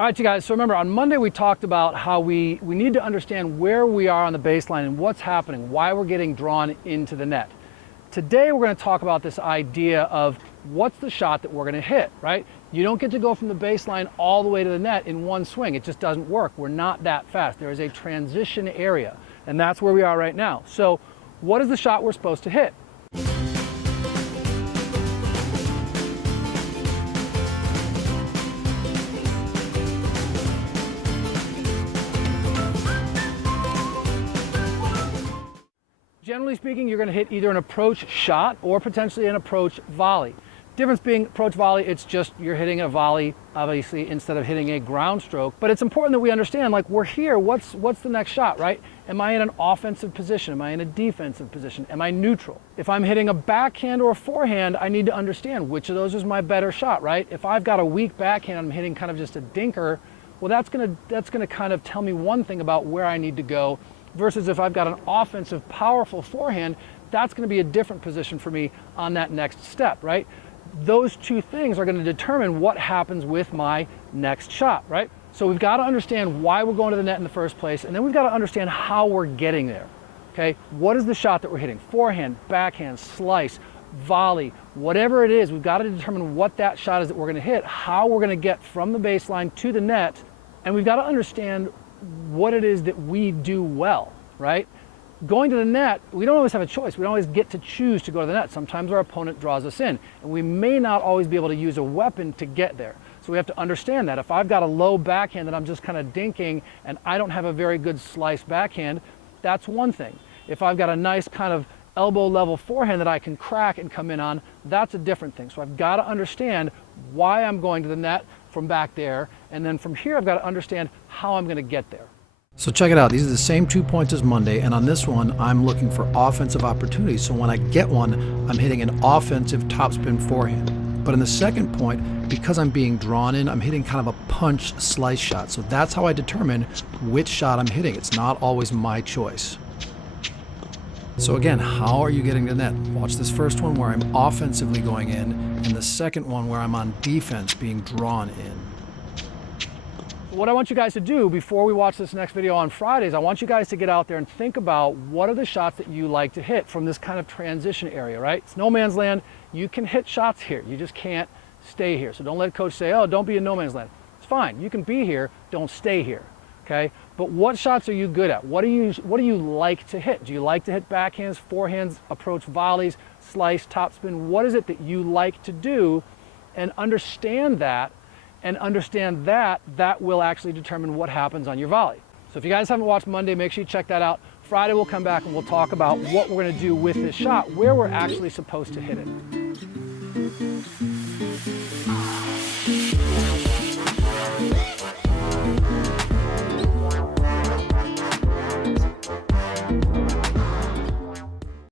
All right, you guys, so remember on Monday we talked about how we need to understand where we are on the baseline and what's happening, why we're getting drawn into the net. Today we're going to talk about this idea of what's the shot that we're going to hit, right? You don't get to go from the baseline all the way to the net in one swing. It just doesn't work. We're not that fast. There is a transition area, and that's where we are right now. So what is the shot we're supposed to hit? Generally speaking, you're going to hit either an approach shot or potentially an approach volley. Difference being approach volley, it's just you're hitting a volley, obviously, instead of hitting a ground stroke. But it's important that we understand, like, we're here, what's the next shot, right? Am I in an offensive position? Am I in a defensive position? Am I neutral? If I'm hitting a backhand or a forehand, I need to understand which of those is my better shot, right? If I've got a weak backhand, I'm hitting kind of just a dinker, well, that's gonna kind of tell me one thing about where I need to go, versus if I've got an offensive, powerful forehand, that's going to be a different position for me on that next step, right? Those two things are going to determine what happens with my next shot, right? So we've got to understand why we're going to the net in the first place, and then we've got to understand how we're getting there, okay? What is the shot that we're hitting? Forehand, backhand, slice, volley, whatever it is, we've got to determine what that shot is that we're going to hit, how we're going to get from the baseline to the net, and we've got to understand what it is that we do well, right? Going to the net, we don't always have a choice. We don't always get to choose to go to the net. Sometimes our opponent draws us in, and we may not always be able to use a weapon to get there. So we have to understand that. If I've got a low backhand that I'm just kind of dinking and I don't have a very good slice backhand, that's one thing. If I've got a nice kind of elbow level forehand that I can crack and come in on, that's a different thing. So I've got to understand why I'm going to the net from back there, and then from here I've got to understand how I'm going to get there. So check it out, these are the same 2 points as Monday, and on this one I'm looking for offensive opportunities. So when I get one, I'm hitting an offensive topspin forehand. But in the second point, because I'm being drawn in, I'm hitting kind of a punch slice shot. So that's how I determine which shot I'm hitting. It's not always my choice. So again, how are you getting to the net? Watch this first one where I'm offensively going in, and the second one where I'm on defense being drawn in. What I want you guys to do before we watch this next video on Fridays, I want you guys to get out there and think about what are the shots that you like to hit from this kind of transition area, right? It's no man's land. You can hit shots here. You just can't stay here. So don't let coach say, oh, don't be in no man's land. It's fine. You can be here. Don't stay here. Okay? But what shots are you good at? What do you like to hit? Do you like to hit backhands, forehands, approach volleys, slice, topspin? What is it that you like to do? And understand that, that will actually determine what happens on your volley. So if you guys haven't watched Monday, make sure you check that out. Friday we'll come back and we'll talk about what we're going to do with this shot, where we're actually supposed to hit it.